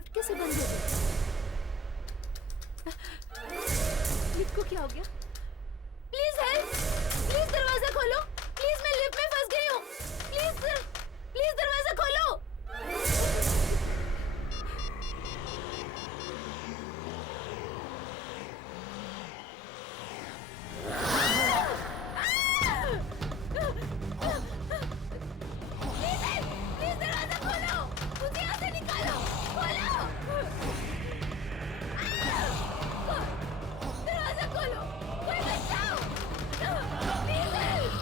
Lift कैसे बंद हो गई? लिफ्ट को क्या हो गया? Please help! प्लीज दरवाजा खोलो! प्लीज मैं लिफ्ट में फंस गई हूँ! प्लीज दरवाजा खोलो! प्लीज दरवाजा खोलो! मुझे यहाँ से निकालो! खोलो! दरवाजा खोलो! कोई बचाओ! Please help!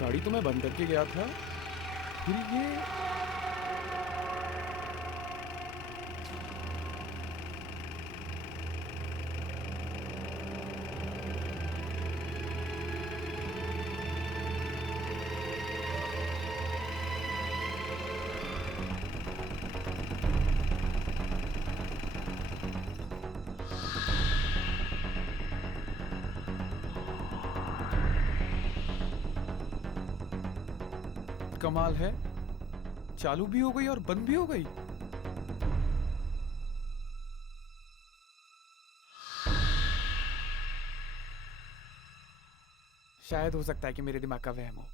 गाड़ी तो मैं बंद करके गया था, फिर ये कमाल है, चालू भी हो गई और बंद भी हो गई। शायद हो सकता है कि मेरे दिमाग का वहम हो।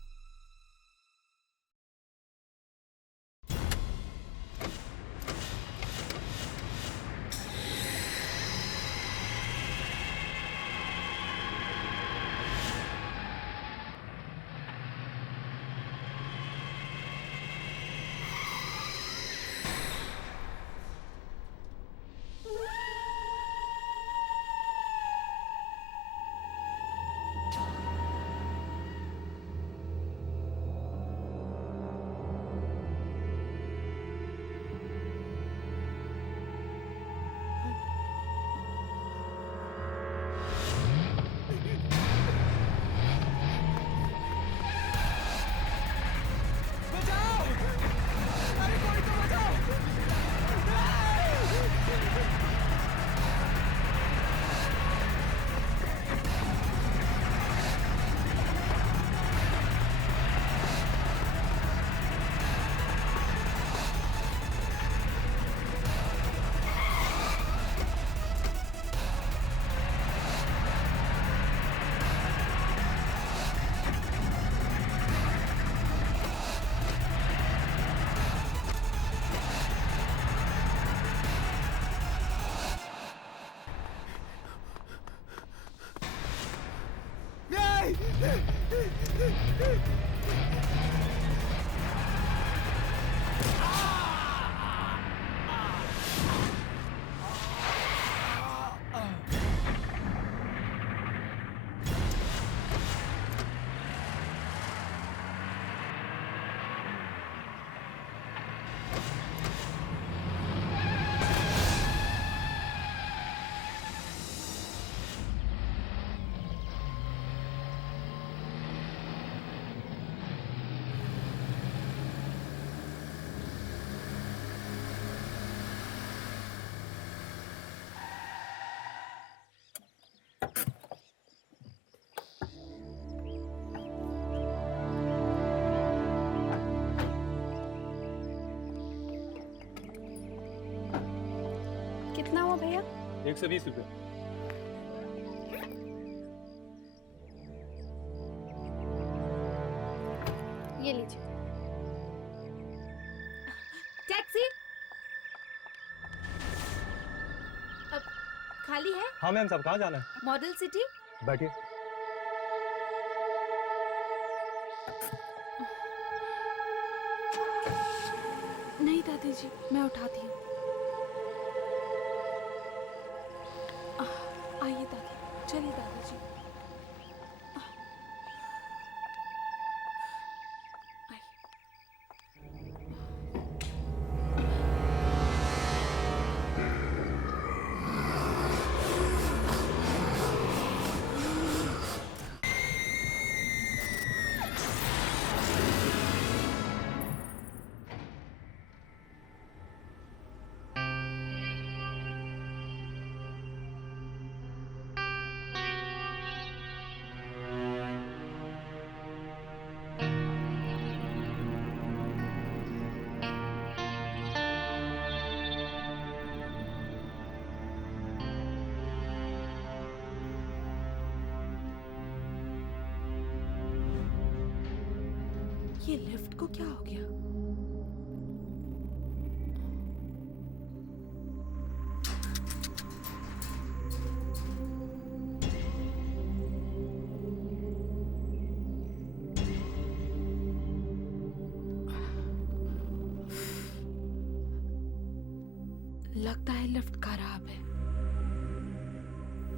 कितना हुआ भैया? 120 रुपये। ये लीजिए। टैक्सी। अब खाली है? हाँ मैम, सब कहाँ जाना है? Model city. बैठिए। नहीं दादी जी, मैं उठाती हूँ। आइए दादी, चलिए दादी जी। ये लिफ्ट को क्या हो गया? लगता है लिफ्ट खराब है।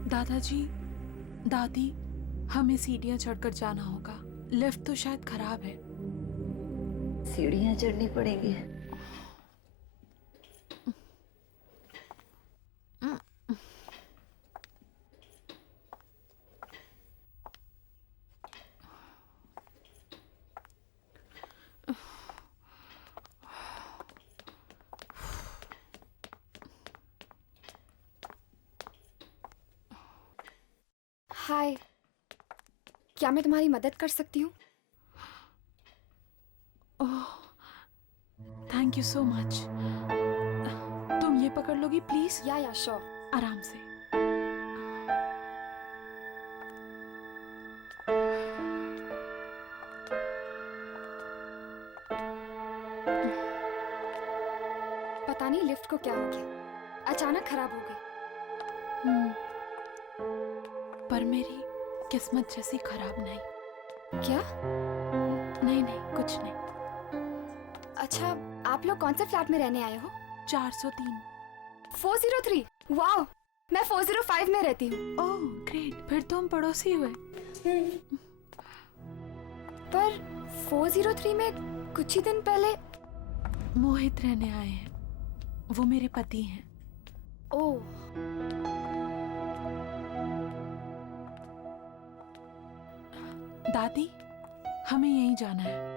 दादाजी, दादी, हमें सीढ़ियां चढ़कर जाना होगा। लिफ्ट तो शायद खराब है। सीढ़ियाँ चढ़नी पड़ेंगी। हाय, क्या मैं तुम्हारी मदद कर सकती हूँ? ओह, थैंक यू सो मच। तुम ये पकड़ लोगी प्लीज? या श्योर। आराम से। पता नहीं लिफ्ट को क्या हो गया, अचानक खराब हो गई। पर मेरी किस्मत जैसी खराब नहीं। क्या? नहीं नहीं, कुछ नहीं। अच्छा, आप लोग कौन से फ्लैट में रहने आए हो? 403। 403। वाओ, मैं 405 में रहती हूँ। ओह ग्रेट, फिर तो हम पड़ोसी हुए। पर 403 में कुछ ही दिन पहले मोहित रहने आए हैं। वो मेरे पति हैं। ओह, दादी, हमें यहीं जाना है।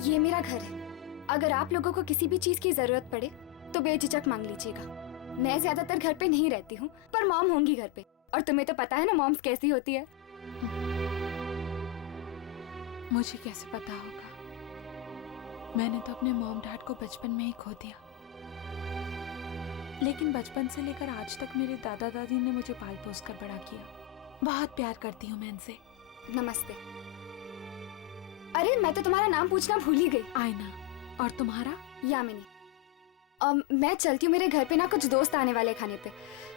ये मेरा घर है। अगर आप लोगों को किसी भी चीज की जरूरत पड़े तो बेझिझक मांग लीजिएगा। मैं ज्यादातर घर पे नहीं रहती हूँ, पर मॉम होंगी घर पे, और तुम्हें तो पता है ना मॉम्स कैसी होती है। मुझे कैसे पता होगा? मैंने तो अपने मॉम डैड को बचपन में ही खो दिया। लेकिन बचपन से लेकर आज तक मेरे दादा दादी ने मुझे पाल पोस कर बड़ा किया। बहुत प्यार करती हूँ मैं इनसे। नमस्ते। अरे, मैं तो तुम्हारा नाम पूछना भूल ही गई। आयना। और तुम्हारा? यामिनी। मैं चलती हूँ, मेरे घर पे ना कुछ दोस्त आने वाले खाने पे,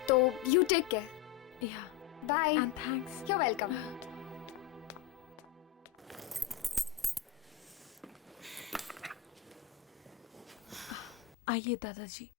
तो you take care. Yeah, bye. And thanks. You welcome. आइए दादाजी।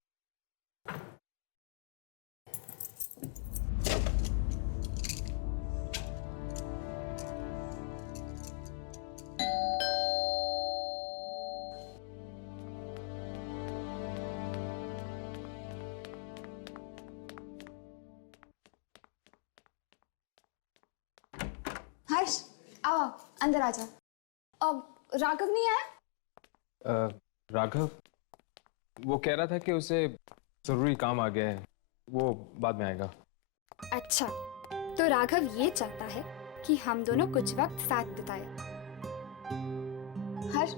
हर्ष, आओ अंदर आ जा। अब राघव नहीं आया? राघव, वो कह रहा था कि उसे जरूरी काम आ गया है, वो बाद में आएगा। अच्छा, तो राघव ये चाहता है कि हम दोनों कुछ वक्त साथ बिताए। हर्ष,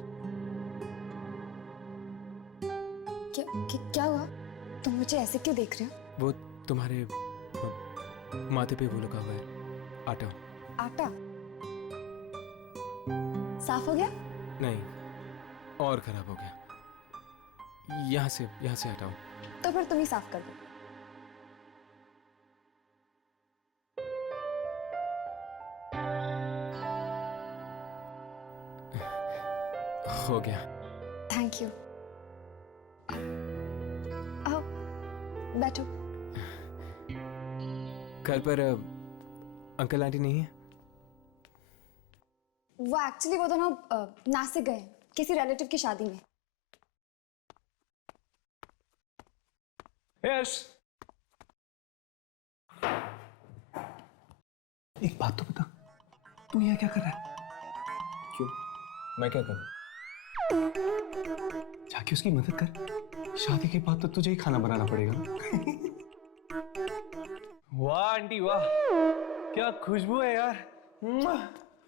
क्या हुआ? तुम मुझे ऐसे क्यों देख रहे हो? वो तुम्हारे माथे पे वो लगा हुआ है आटा। आटा साफ हो गया? नहीं, और खराब हो गया। यहाँ से हटाओ। तो फिर तुम ही साफ कर दो। हो गया। Thank you. आओ बैठो। घर पर अंकल आंटी नहीं है? वो एक्चुअली वो दोनों नासिक गए हैं किसी रिलेटिव की शादी में। यश, एक बात तो बता, तू यहाँ क्या कर रहा है? क्यों? मैं क्या करूं? जाके उसकी मदद कर। शादी के बाद तो तुझे ही खाना बनाना पड़ेगा ना। वाह आंटी वाह, क्या खुशबू है यार।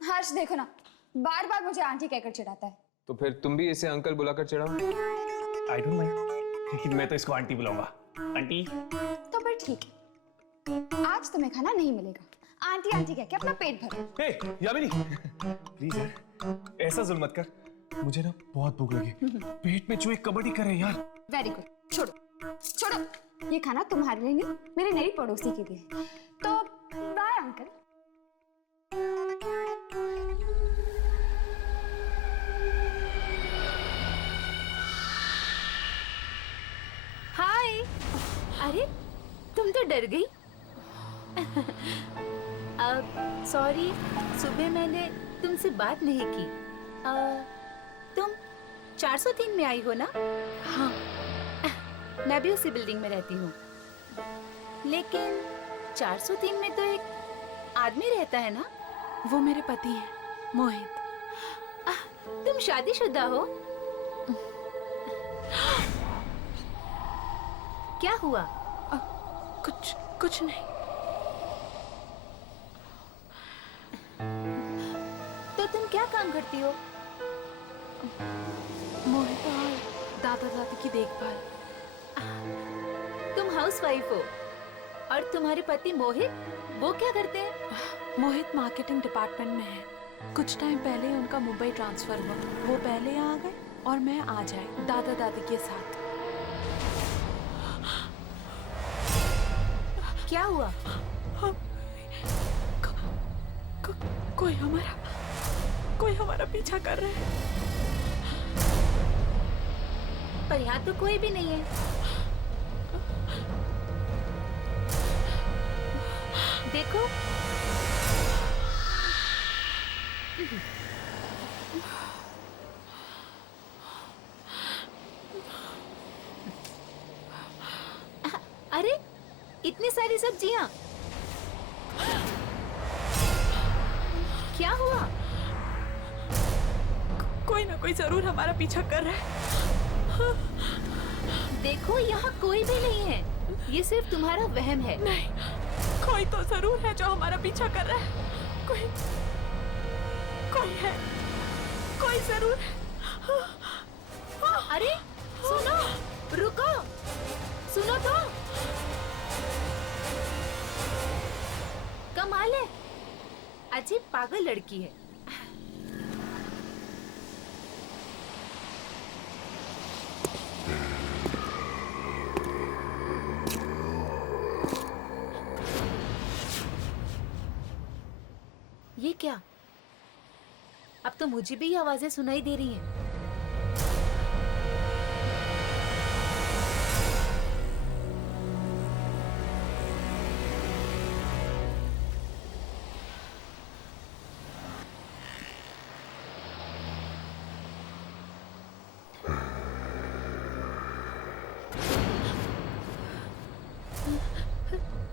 हर्ष देखो ना, बार बार मुझे आंटी कहकर चिढ़ाता है। तो फिर तुम भी इसे अंकल बुलाकर चिढ़ाओ। आई डोंट माइंड, लेकिन मैं तो इसको आंटी बुलाऊंगा। आंटी। तो फिर ठीक है, आज तुम्हें खाना नहीं मिलेगा। आंटी आंटी कह के अपना पेट भरो। हे यामिनी, प्लीज यार ऐसा जुल्म मत कर। मुझे ना बहुत भूख लगी, पेट में चूहे कबड्डी कर रहे हैं यार। वेरी गुड, छोड़ो। ये खाना तुम्हारे लिए नहीं, मेरे नई पड़ोसी के लिए। तो बाय अंकल। हाय। अरे तुम तो डर गई। सॉरी, सुबह मैंने तुमसे बात नहीं की। तुम 403 में आई हो ना? हाँ। मैं भी उसी बिल्डिंग में रहती हूँ, लेकिन 403 में तो एक आदमी रहता है ना? वो मेरे पति हैं, मोहित। तुम शादीशुदा हो? क्या हुआ? कुछ नहीं। तो तुम क्या काम करती हो? मोहित और दादा दादी की देखभाल। तुम हाउसवाइफ हो और तुम्हारे पति मोहित, वो क्या करते हैं? मोहित मार्केटिंग डिपार्टमेंट में है। कुछ टाइम पहले ही उनका मुंबई ट्रांसफर हुआ। वो पहले आ गए और मैं आ जाए दादा दादी के साथ। क्या हुआ? कोई हमारा पीछा कर रहा है। पर यहाँ तो कोई भी नहीं है। देखो, अरे इतनी सारी सब्जियां, क्या हुआ? कोई ना कोई जरूर हमारा पीछा कर रहा है। देखो, यहाँ कोई भी नहीं है। ये सिर्फ तुम्हारा वहम है। नहीं, कोई तो जरूर है जो हमारा पीछा कर रहा है। कोई है, कोई जरूर है। अरे सुनो, रुको, सुनो तो। कमाल है, अजीब पागल लड़की है। ये क्या? अब तो मुझे भी ये आवाजें सुनाई दे रही हैं।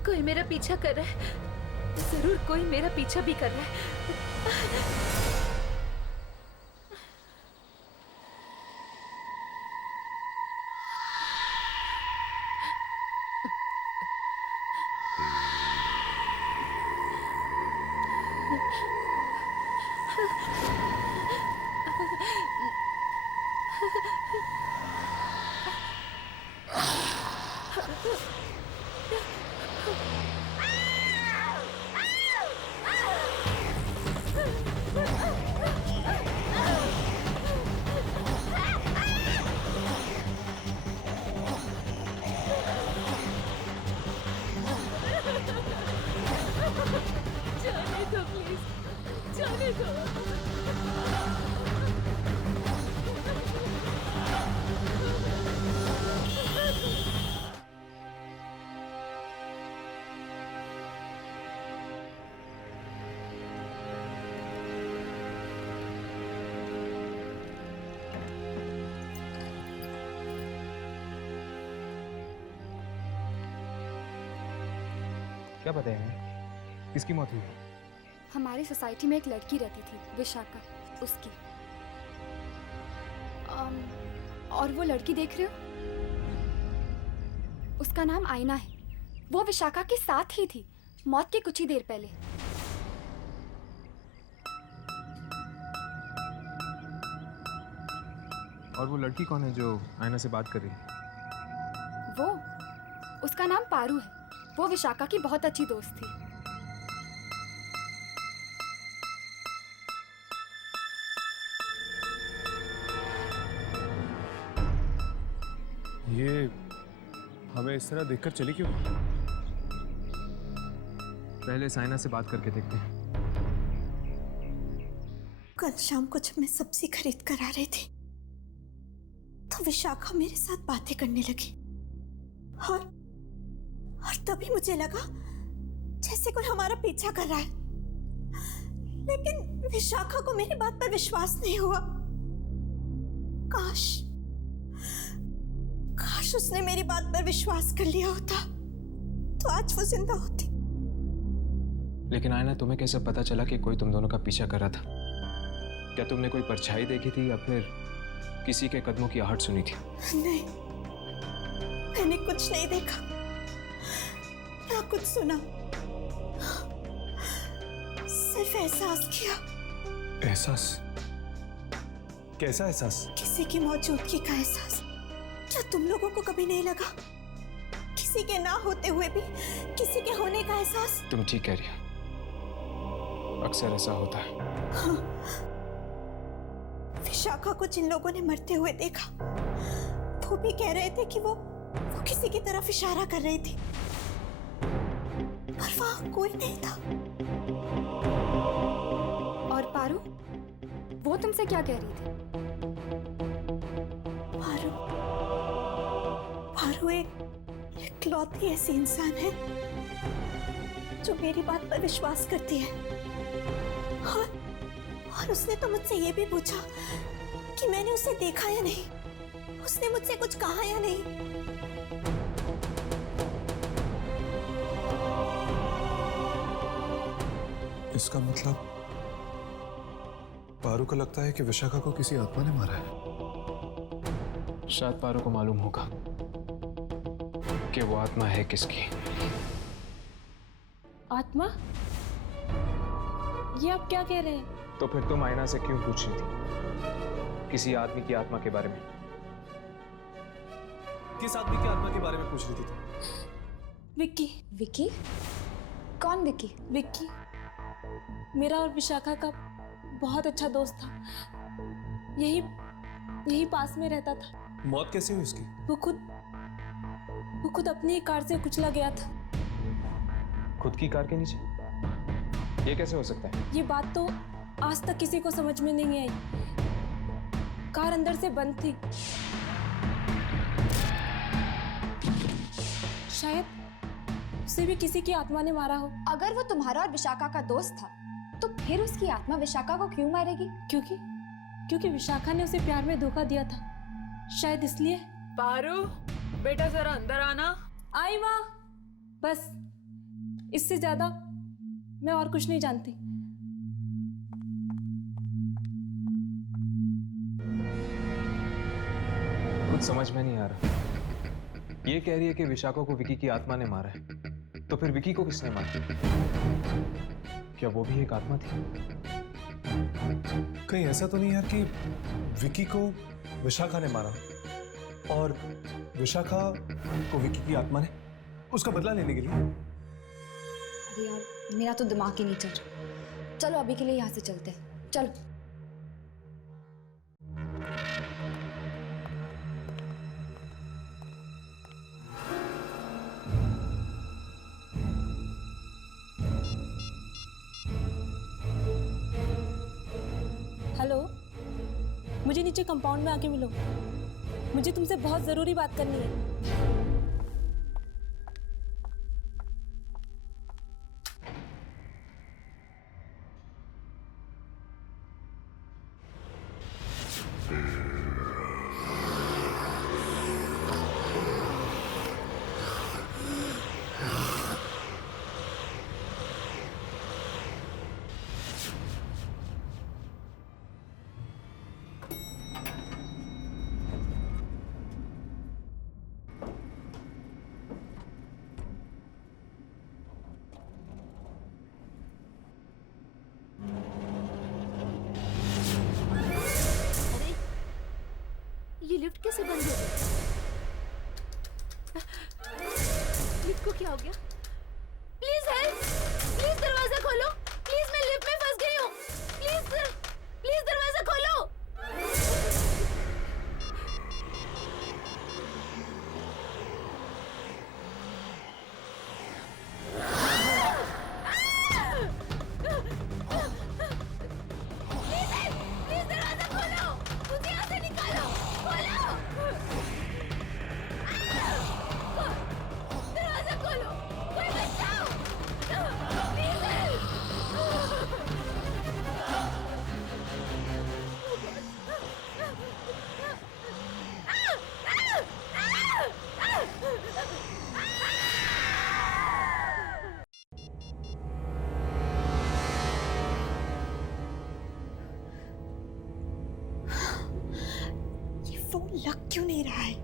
कोई मेरा पीछा कर रहा है। जरूर कोई मेरा पीछा भी कर रहा है। क्या पता है किसकी मौत हुई? हमारी सोसाइटी में एक लड़की रहती थी, विशाखा, उसकी। और वो लड़की देख रहे हो, उसका नाम आईना है। वो विशाखा के साथ ही थी मौत के कुछ ही देर पहले। और वो लड़की कौन है जो आयना से बात कर रही है? वो, उसका नाम पारू है। वो विशाखा की बहुत अच्छी दोस्त थी। ये हमें इस तरह देखकर चली क्यों? पहले इस आयना से बात करके देखते हैं। कल शाम को जब मैं सब्जी खरीद कर आ रही थी तो विशाखा मेरे साथ बातें करने लगी और तभी मुझे लगा जैसे कोई हमारा पीछा कर रहा है, लेकिन विशाखा को मेरी बात पर विश्वास नहीं हुआ। काश उसने मेरी बात पर विश्वास कर लिया होता तो आज वो जिंदा होती। लेकिन आयना, तुम्हें कैसे पता चला कि कोई तुम दोनों का पीछा कर रहा था? क्या तुमने कोई परछाई देखी थी या फिर किसी के कदमों की आहट सुनी थी? नहीं, मैंने कुछ नहीं देखा ना कुछ सुना, सिर्फ एहसास किया। एहसास? कैसा एहसास? किसी की मौजूदगी का एहसास। क्या तुम लोगों को कभी नहीं लगा? किसी के ना होते हुए भी किसी के होने का एहसास। तुम ठीक कह रही हो, अक्सर ऐसा होता है। हाँ। विशाखा को जिन लोगों ने मरते हुए देखा वो भी कह रहे थे कि वो किसी की तरफ इशारा कर रही थी, पर वहां कोई नहीं था। और पारू, वो तुमसे क्या कह रही थी? पारू एक इकलौती ऐसी इंसान है जो मेरी बात पर विश्वास करती है। और उसने तो मुझसे ये भी पूछा कि मैंने उसे देखा या नहीं, उसने मुझसे कुछ कहा या नहीं। इसका मतलब पारू को लगता है कि विशाखा को किसी आत्मा ने मारा है। शायद पारू को मालूम होगा कि वो आत्मा है किसकी। आत्मा? ये आप क्या कह रहे हैं? तो फिर तुम आयना से क्यों पूछ रही थी किसी आदमी की आत्मा के बारे में? किस आदमी की आत्मा के बारे में पूछ रही थी तुम? विक्की। विक्की? कौन विक्की? विक्की मेरा और विशाखा का बहुत अच्छा दोस्त था। यही पास में रहता था। मौत कैसे हुई उसकी? वो खुद अपनी ही कार से कुचला गया था। खुद की कार के नीचे? ये कैसे हो सकता है? ये बात तो आज तक किसी को समझ में नहीं आई। कार अंदर से बंद थी। शायद उसे भी किसी की आत्मा ने मारा हो। अगर वो तुम्हारा और विशाखा का दोस्त था तो फिर उसकी आत्मा विशाखा को क्यों मारेगी? क्योंकि विशाखा ने उसे प्यार में धोखा दिया था, शायद इसलिए। पारू, बेटा जरा अंदर आना। आई माँ। बस इससे ज्यादा मैं और कुछ नहीं जानती। कुछ समझ में नहीं आ रहा। ये कह रही है कि विशाखा को विकी की आत्मा ने मारा है, तो फिर विकी को किसने मारा? क्या वो भी एक आत्मा थी? कहीं ऐसा तो नहीं यार कि विकी को विशाखा ने मारा और विशाखा को विकी की आत्मा ने उसका बदला लेने के लिए? अरे यार, मेरा तो दिमाग ही नहीं चल रहा। चलो अभी के लिए यहाँ से चलते हैं। चलो। हेलो, मुझे नीचे कंपाउंड में आके मिलो। मुझे तुमसे बहुत जरूरी बात करनी है। से बंद हो गई। लिफ्ट को क्या हो गया? प्लीज हेल्प, प्लीज दरवाजा खोलो, प्लीज मैं लिफ्ट में फंस गई हूँ, प्लीज दरवाजा खोलो। प्लीज दरवाजा खोलो, मुझे यहाँ से निकालो, खोलो। दरवाजा खोलो, कोई बचाओ, प्लीज हेल्प। ये फोन लग क्यों नहीं रहा है?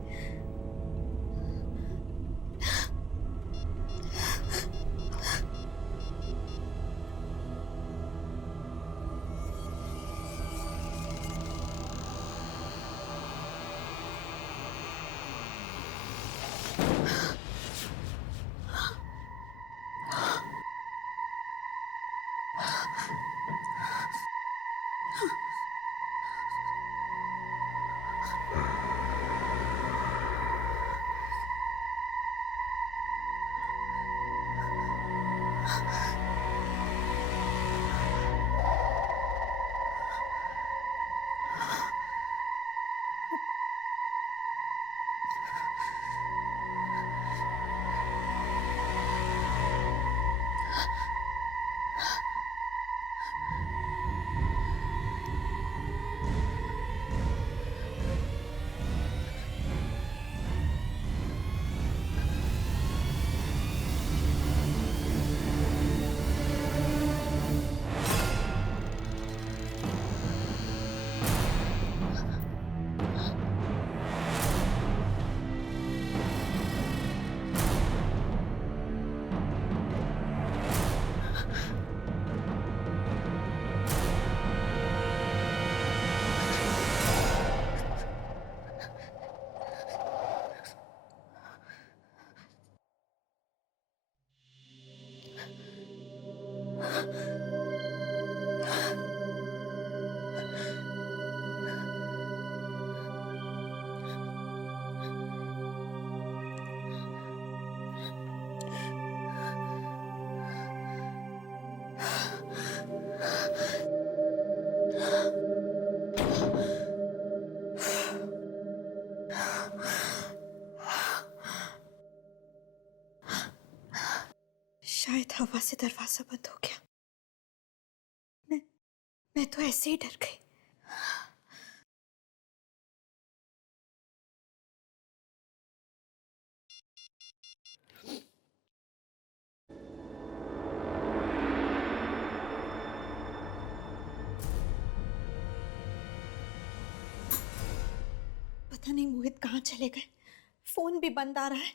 शायद हवा से दरवाजा बंद हो गया। मैं तो ऐसे ही डर गई। पता नहीं मोहित कहाँ चले गए। फोन भी बंद आ रहा है।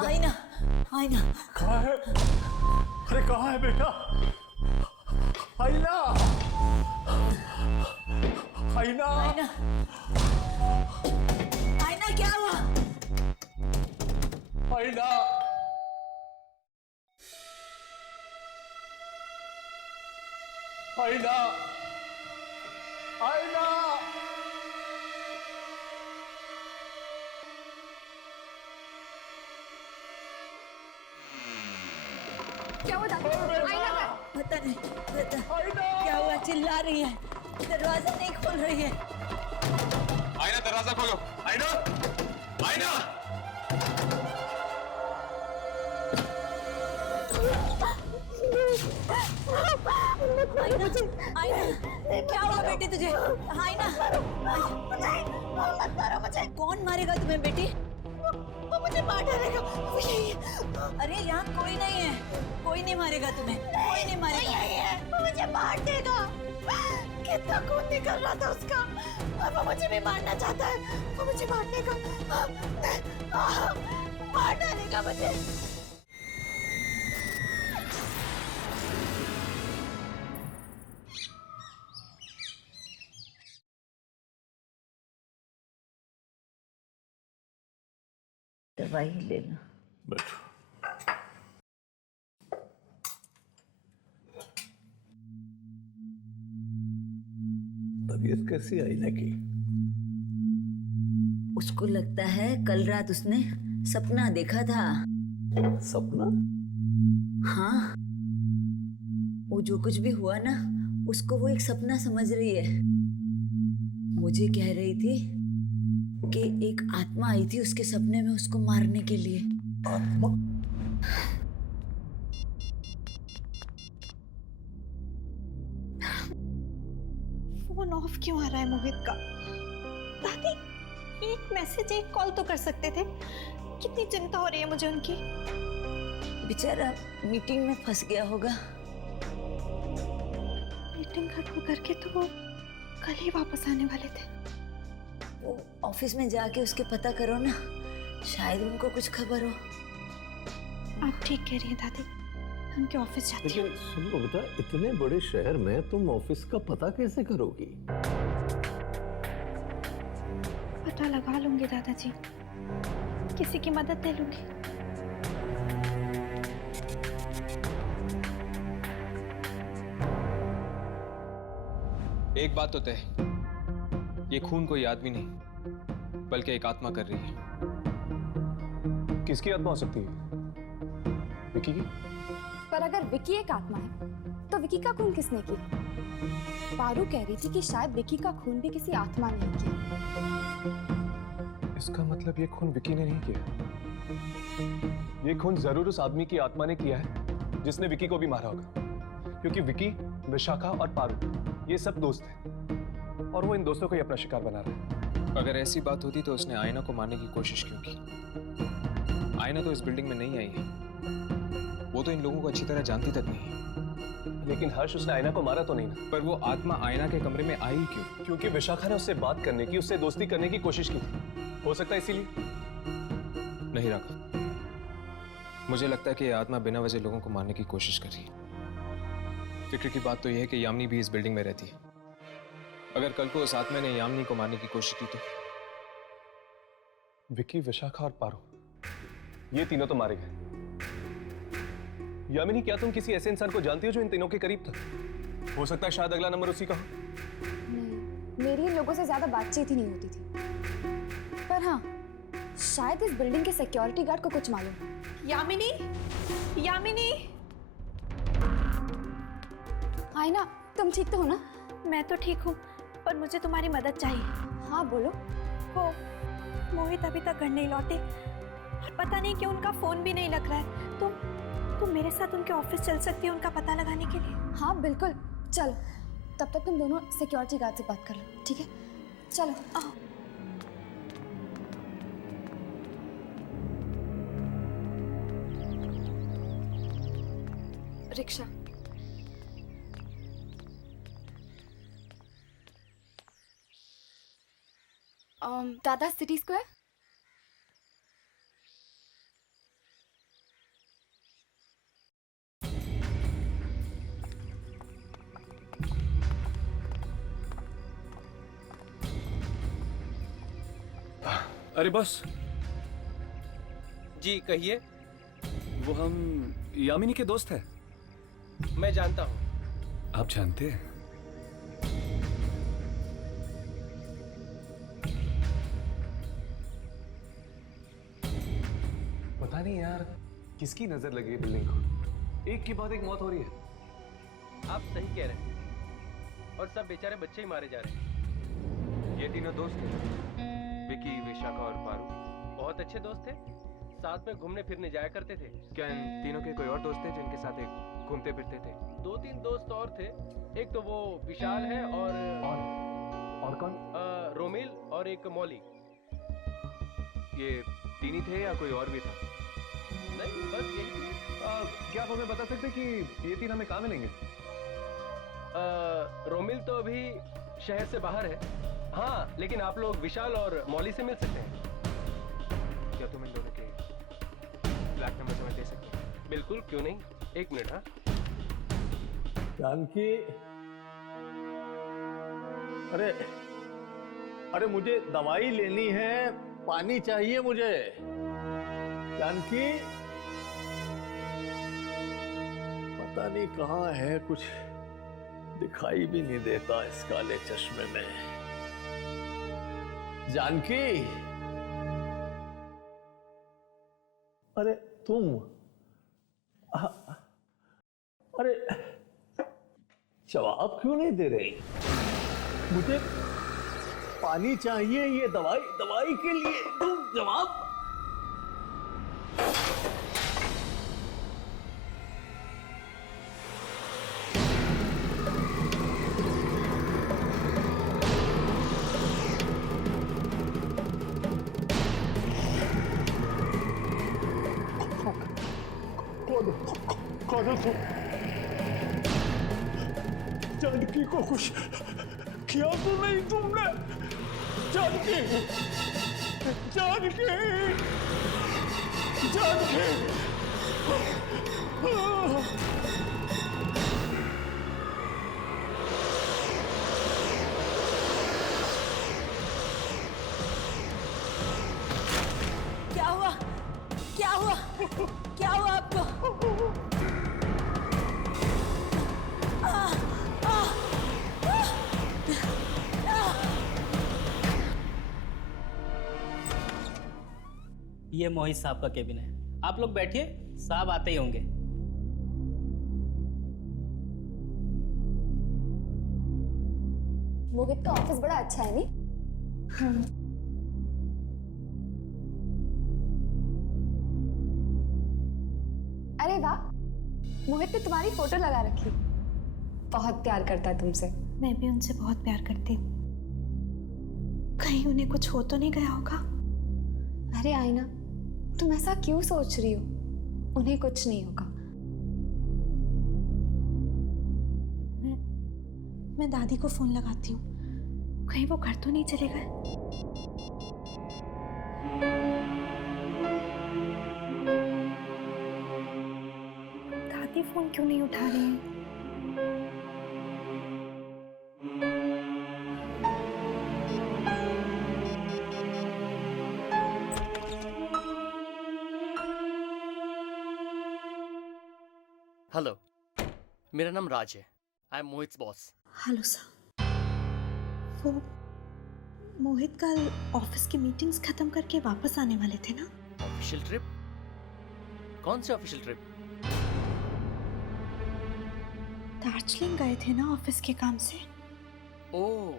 आईना आईना कहाँ है? अरे कहाँ है बेटा? आईना आईना आईना आईना क्या हुआ? आईना आईना, आईना। क्या हुआ दादी? आईना का पता नहीं, क्या हुआ? चिल्ला रही है, दरवाजा नहीं खोल रही है। आईना दरवाजा खोलो। आईना, आईना। आईना, आईना, क्या हुआ बेटी तुझे? आईना, मत मारो मुझे। कौन मारेगा तुम्हें बेटी? वो मुझे मार डालेगा। वो यही है। अरे यहाँ कोई नहीं है, कोई नहीं मारेगा तुम्हें, कोई नहीं मारेगा। यही है, वो मुझे मार देगा। कितना खून निकल रहा था उसका, और वो मुझे भी मारना चाहता है। वो मुझे मारने का, मार डालेगा मुझे। दवाई ले लो। बैठो। तबीयत कैसी आई ना की? उसको लगता है कल रात उसने सपना देखा था। सपना? हाँ, वो जो कुछ भी हुआ ना, उसको वो एक सपना समझ रही है। मुझे कह रही थी कि एक आत्मा आई थी उसके सपने में उसको मारने के लिए। आत्मा? फोन ऑफ क्यों आ रहा है मोहित का? दादी, एक मैसेज, एक कॉल तो कर सकते थे। कितनी चिंता हो रही है मुझे उनकी। बेचारा मीटिंग में फंस गया होगा। मीटिंग खत्म करके तो वो कल ही वापस आने वाले थे। वो ऑफिस में जाके उसके पता करो ना, शायद उनको कुछ खबर हो। आप ठीक कह रही हैं दादी, उनके ऑफिस जाती हूँ। लेकिन सुनो बेटा, इतने बड़े शहर में तुम ऑफिस का पता कैसे करोगी? पता लगा लूंगी दादाजी, किसी की मदद ले लूंगी। एक बात तो तय, ये खून कोई आदमी नहीं बल्कि एक आत्मा कर रही है। किसकी आत्मा हो सकती है? विकी की? पर अगर विकी एक आत्मा है तो विकी का खून किसने किया? पारू कह रही थी कि शायद विकी का खून भी किसी आत्मा ने किया। इसका मतलब ये खून विकी ने नहीं किया। ये खून जरूर उस आदमी की आत्मा ने किया है जिसने विकी को भी मारा होगा, क्योंकि विकी, विशाखा और पारू ये सब दोस्त हैं और वो इन दोस्तों को ही अपना शिकार बना रहा है। अगर ऐसी बात होती तो उसने आयना को मारने की कोशिश क्यों की? आयना तो इस बिल्डिंग में नहीं आई है, वो तो इन लोगों को अच्छी तरह जानती तक नहीं है। लेकिन हर्ष, उसने आयना को मारा तो नहीं ना? पर वो आत्मा आयना के कमरे में आई क्यों? क्योंकि विशाखा ने उससे बात करने की, उससे दोस्ती करने की कोशिश की थी। हो सकता है इसीलिए। नहीं राघव, मुझे लगता है कि ये आत्मा बिना वजह लोगों को मारने की कोशिश कर रही है। फिक्र की बात तो यह है कि यामिनी भी इस बिल्डिंग में रहती है। अगर कल को उस आत्मा ने यामिनी को मारने की कोशिश की तो? विकी, विशाखा और पारू, ये तीनों तो मारे गए। यामिनी, क्या तुम किसी ऐसे इंसान को जानती हो जो इन तीनों के करीब था? हो सकता है शायद अगला नंबर उसी का हो। नहीं, मेरी इन लोगों से ज्यादा बातचीत ही नहीं होती थी। पर हाँ, शायद इस बिल्डिंग के सिक्योरिटी गार्ड को कुछ मालूम। यामिनी, यामिनी। आईना, तुम ठीक तो हो ना? मैं तो ठीक हूँ, पर मुझे तुम्हारी मदद चाहिए। हाँ बोलो। वो मोहित अभी तक घर नहीं लौटे और पता नहीं क्यों उनका फोन भी नहीं लग रहा है। तुम मेरे साथ उनके ऑफिस चल सकती हो उनका पता लगाने के लिए? हाँ बिल्कुल, चलो। तब तक तुम दोनों सिक्योरिटी गार्ड से बात कर लो, ठीक है? चलो आओ। रिक्शा। दादा, सिटी स्क्वायर। अरे बस, जी कहिए। वो हम यामिनी के दोस्त हैं। मैं जानता हूँ। आप जानते हैं? किसकी नजर लगी है बिल्डिंग को? एक के बाद एक मौत हो रही है। आप सही कह रहे हैं, और सब बेचारे बच्चे ही मारे जा रहे हैं। ये तीनों दोस्त थे, विकी, विशाखा और पारू। बहुत अच्छे दोस्त थे, साथ में घूमने फिरने जाया करते थे। क्या इन तीनों के कोई और दोस्त थे जिनके साथ एक घूमते फिरते थे? 2-3 दोस्त और थे। एक तो वो विशाल है और कौन? रोमिल और एक मौली। ये तीन ही थे या कोई और भी था? नहीं, बस यही थे। क्या आप हमें बता सकते हैं कि ये तीन हमें कहाँ मिलेंगे? रोमिल तो अभी शहर से बाहर है। हाँ, लेकिन आप लोग विशाल और मौली से मिल सकते हैं। क्या तुम इन दोनों के फ्लैट नंबर हमें दे सकते हैं? बिल्कुल, क्यों नहीं। 1 मिनट। हाँ, जानकी, अरे मुझे दवाई लेनी है, पानी चाहिए मुझे। जानकी, पता नहीं कहाँ है, कुछ दिखाई भी नहीं देता इस काले चश्मे में। जानकी, अरे तुम, अरे जवाब क्यों नहीं दे रही? मुझे पानी चाहिए, ये दवाई के लिए तुम जवाब। कौन हो तुम? जानकी को कुछ किया तो नहीं तुमने? जानकी, जानकी, जानकी, क्या हुआ? क्या हुआ? क्या हुआ आपको? ये मोहित साहब का केबिन है, आप लोग बैठिए, साहब आते ही होंगे। मोहित का ऑफिस बड़ा अच्छा है नहीं? अरे वाह, मोहित ने तुम्हारी फोटो लगा रखी। बहुत प्यार करता है तुमसे। मैं भी उनसे बहुत प्यार करती हूँ। कहीं उन्हें कुछ हो तो नहीं गया होगा? अरे आईना, तुम ऐसा क्यों सोच रही हो? उन्हें कुछ नहीं होगा। मैं दादी को फोन लगाती हूँ, कहीं वो घर तो नहीं चले गए। दादी फोन क्यों नहीं उठा रही है? हेलो, मेरा नाम राज है। I am Mohit's boss. Hello sir. वो मोहित कल ऑफिस की मीटिंग्स खत्म करके वापस आने वाले थे ना? Official trip? कौन सी ऑफिशियल ट्रिप? दार्जिलिंग गए थे ना ऑफिस के काम से। ओह,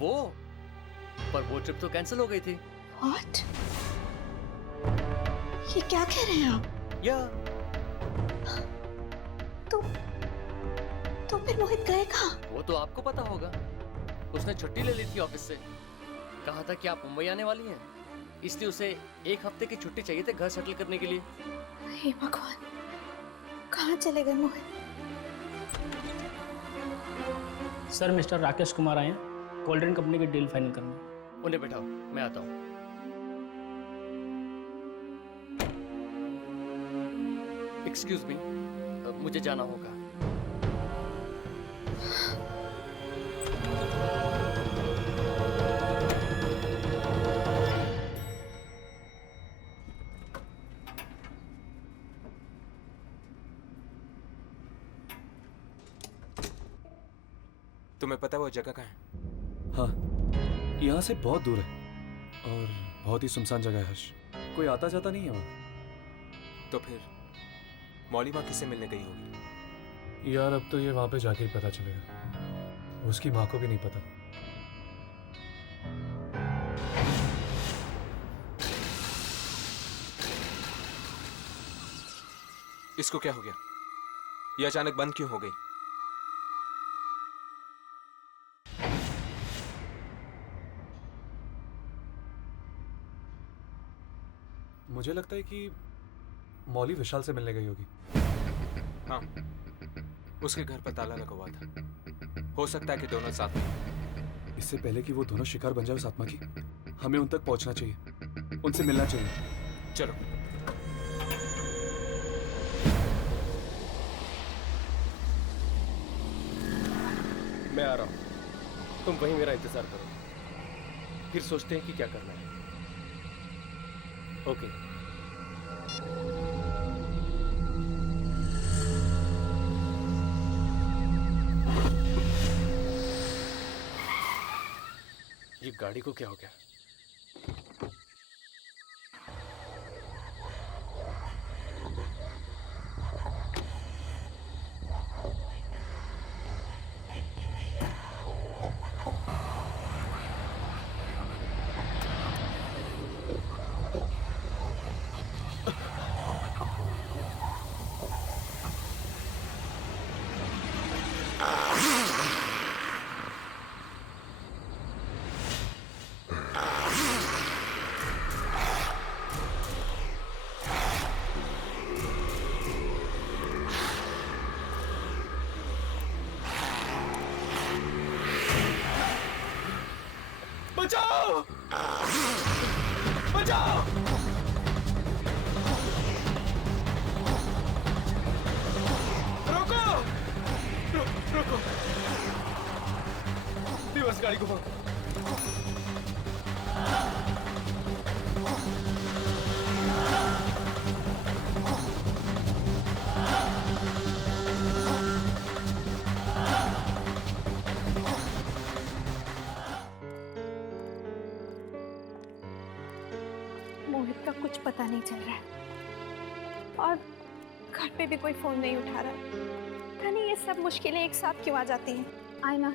वो? पर वो ट्रिप तो कैंसिल हो गई थी। व्हाट? ये क्या कह रहे हैं आप? या तो फिर मोहित गए कहाँ? वो तो आपको पता होगा। उसने छुट्टी ले ली थी ऑफिस से। कहा था कि आप मुंबई आने वाली हैं, इसलिए उसे 1 हफ्ते की छुट्टी चाहिए थी घर सेटल करने के लिए। हे भगवान, कहाँ चले गए मोहित? सर, मिस्टर राकेश कुमार आए हैं कोल्ड ड्रिंक कंपनी की डील फाइनल करने। उन्हें बैठाओ, मैं आता हूँ। एक्सक्यूज मी, मुझे जाना होगा। तुम्हें पता है वो जगह कहाँ है? हाँ, यहाँ से बहुत दूर है और बहुत ही सुनसान जगह है हर्ष। कोई आता जाता नहीं है वहाँ। तो फिर मौली माँ किससे मिलने गई होगी? यार अब तो ये वहां पे जाके ही पता चलेगा। उसकी माँ को भी नहीं पता। इसको क्या हो गया? ये अचानक बंद क्यों हो गई? मुझे लगता है कि मौली विशाल से मिलने गई होगी। हाँ, उसके घर पर ताला लगा हुआ था। हो सकता है कि दोनों साथ में। इससे पहले कि वो दोनों शिकार बन जाए उस आत्मा की, हमें उन तक पहुंचना चाहिए, उनसे मिलना चाहिए। चलो। मैं आ रहा हूं, तुम वहीं मेरा इंतजार करो, फिर सोचते हैं कि क्या करना है। ओके। ये गाड़ी को क्या हो गया? बचाओ! बचाओ! रोको! रोको! रिवर्स गाड़ी को पकड़ो। मोहित का कुछ पता नहीं चल रहा है और घर पे भी कोई फोन नहीं उठा रहा। पता नहीं ये सब मुश्किलें एक साथ क्यों आ जाती हैं। आयना,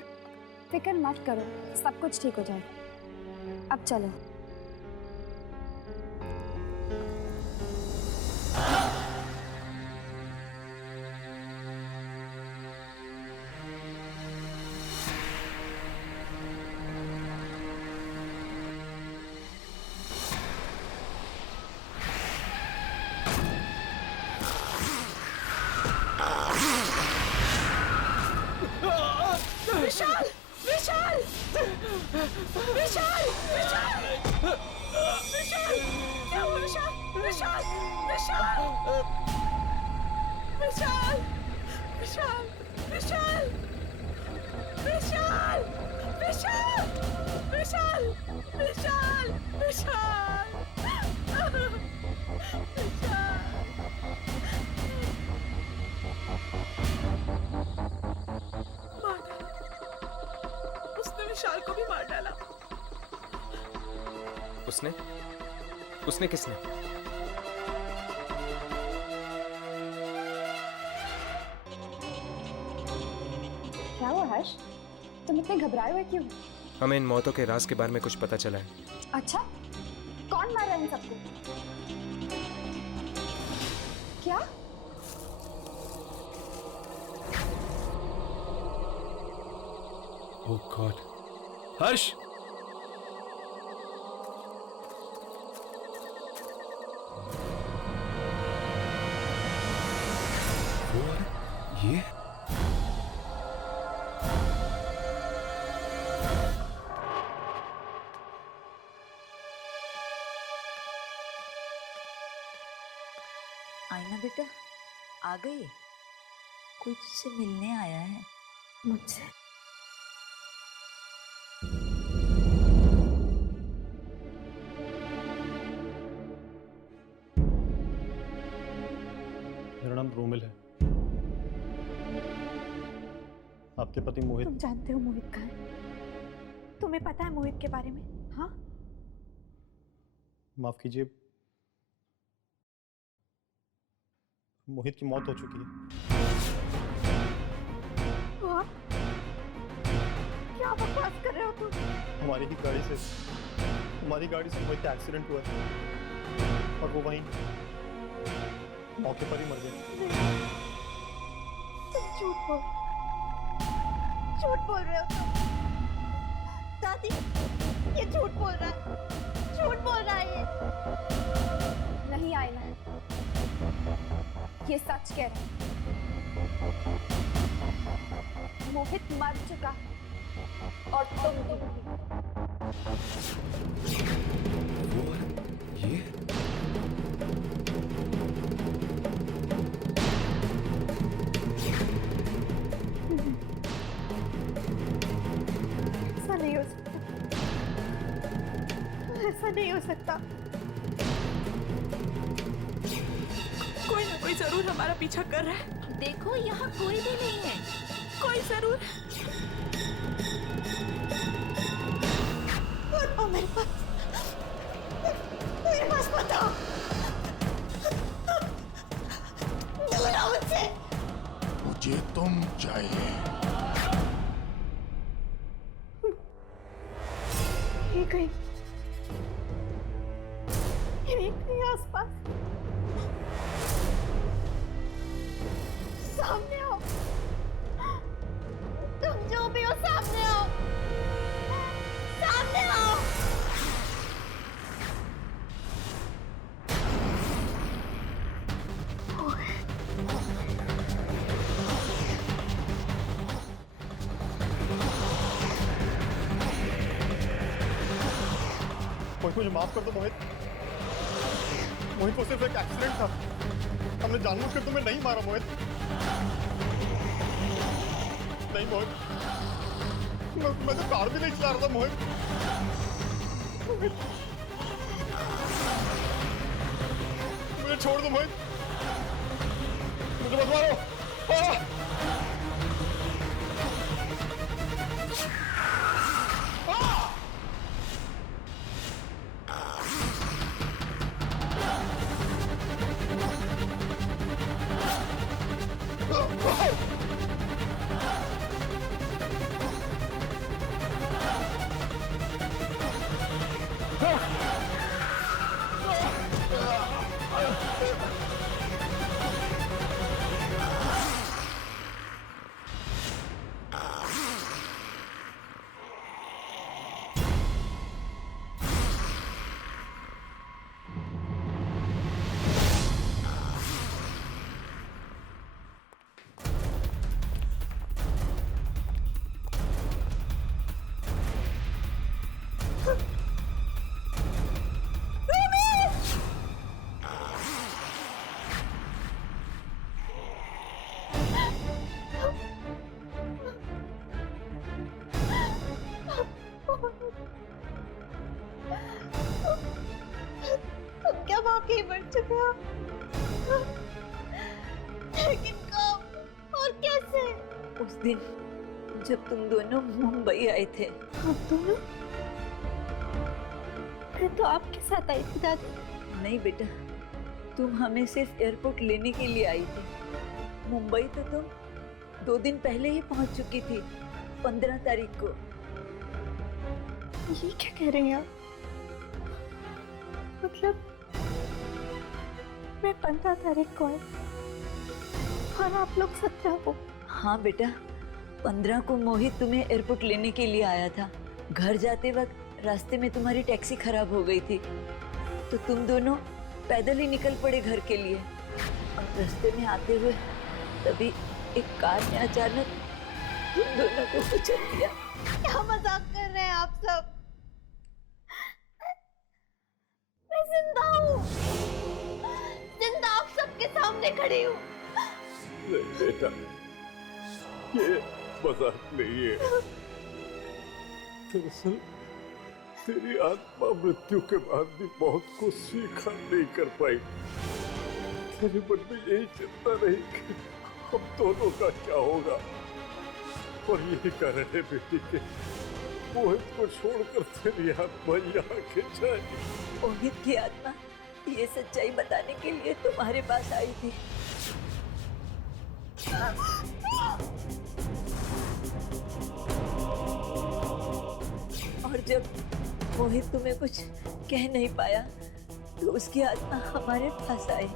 फिक्र मत करो, सब कुछ ठीक हो जाएगा। अब चलो। विशाल! विशाल! विशाल! विशाल! विशाल! क्या हुआ विशाल? विशाल! विशाल! विशाल! विशाल! विशाल! विशाल! विशाल! विशाल! विशाल! विशाल! उसने विशाल को भी मार डाला। उसने? उसने किसने? क्या हुआ हर्ष? तुम इतने घबराए हुए क्यों? हमें इन मौतों के राज के बारे में कुछ पता चला है। अच्छा, कौन मार रहा है इन सबको? क्या? ओह गॉड! हर्ष! वो ये? आईना बेटा, आ गई? कोई तुझसे मिलने आया है। मुझसे? मेरा नाम रोमिल है। आपके पति मोहित। तुम जानते हो मोहित कहाँ है? तुम्हें पता है मोहित के बारे में? हाँ? माफ कीजिए, मोहित की मौत हो चुकी है। क्या बकवास कर रहे हो तुम? हमारी गाड़ी से मोहित का एक्सीडेंट हुआ है और वो वहीं मौके पर ही मर गया। तुम झूठ बोल रहे हो तुम। दादी, ये झूठ बोल रहा है ये। नहीं आयना, ये सच कह रहा है। मोहित मर चुका और तुम भी। ये ऐसा नहीं हो सकता, ऐसा नहीं हो सकता। कोई ना कोई जरूर हमारा पीछा कर रहा है। देखो यहाँ कोई भी नहीं है। कोई जरूर। बताओ मेरे पास बताओ। दूर आओ मुझसे। मुझे तुम चाहिए। ये कहीं आसपास। सामने आओ, तुम जो भी हो सामने आओ, सामने आओ। मोहित, मुझे माफ कर दो मोहित को सिर्फ एक एक्सीडेंट था। हमने जानबूझकर तुम्हें नहीं मारा मोहित। नहीं मोहित, मैं तो कार भी नहीं चला रहा था मोहित। मुझे छोड़ दो मोहित, मुझे मत मारो। क्या वाकई मर चुके हो? लेकिन कब और कैसे? उस दिन जब तुम दोनों मुंबई आए थे। हम दोनों? मैं तो आपके साथ आई थी दादी। नहीं बेटा, तुम हमें सिर्फ एयरपोर्ट लेने के लिए आई थी। मुंबई तो तुम 2 दिन पहले ही पहुंच चुकी थी, 15 तारीख को। ये क्या कह रही हैं आप? मतलब मैं 15 तारीख को आई और आप लोग 17 को? हाँ बेटा, 15 को मोहित तुम्हें एयरपोर्ट लेने के लिए आया था। घर जाते वक्त रास्ते में तुम्हारी टैक्सी खराब हो गई थी, तो तुम दोनों पैदल ही निकल पड़े घर के लिए। और रास्ते में आते हुए तभी एक कार ने अचानक तुम दोनों को कुचल दिया। क्या मजाक कर रहे हैं आप सब? मैं जिंदा हूँ, जिंदा आप सबके सामने खड़ी हूँ। नहीं बेटा, ये मजाक नहीं है। दरअसल तेरी आत्मा मृत्यु के बाद भी बहुत कुछ स्वीकार नहीं कर पाई। तेरे मन में यही चिंता रही कि हम दोनों का क्या होगा, और यही कारण है बेटी के मोहित को छोड़कर तेरी आत्मा यहाँ खिंचाई। मोहित की आत्मा ये सच्चाई बताने के लिए तुम्हारे पास आई थी। और जब मोहित तुम्हें कुछ कह नहीं पाया तो उसकी आत्मा हमारे पास आई।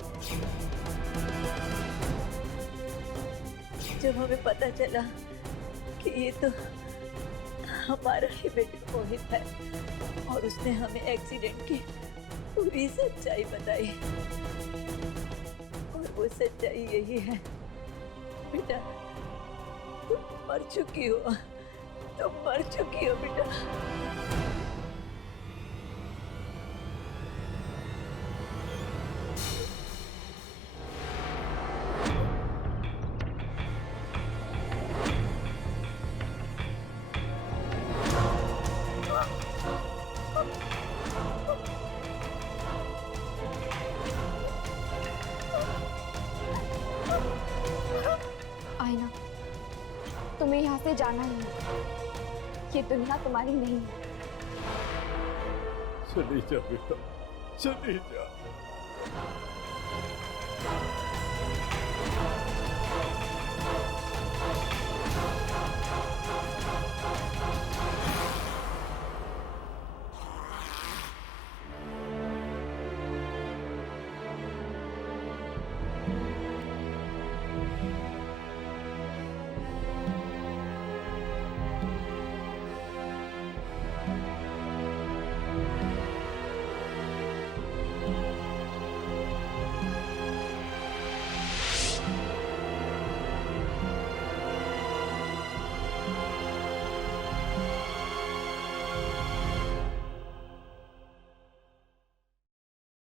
जब हमें पता चला कि ये तो हमारा ही बेटा मोहित है और उसने हमें एक्सीडेंट की पूरी सच्चाई बताई, और वो सच्चाई यही है बेटा, तुम मर चुकी हो, तुम मर चुकी हो बेटा। आईना, तुम्हें यहाँ से जाना नहीं है। ये दुनिया तुम्हारी नहीं है। चली जा बेटा, चली जा।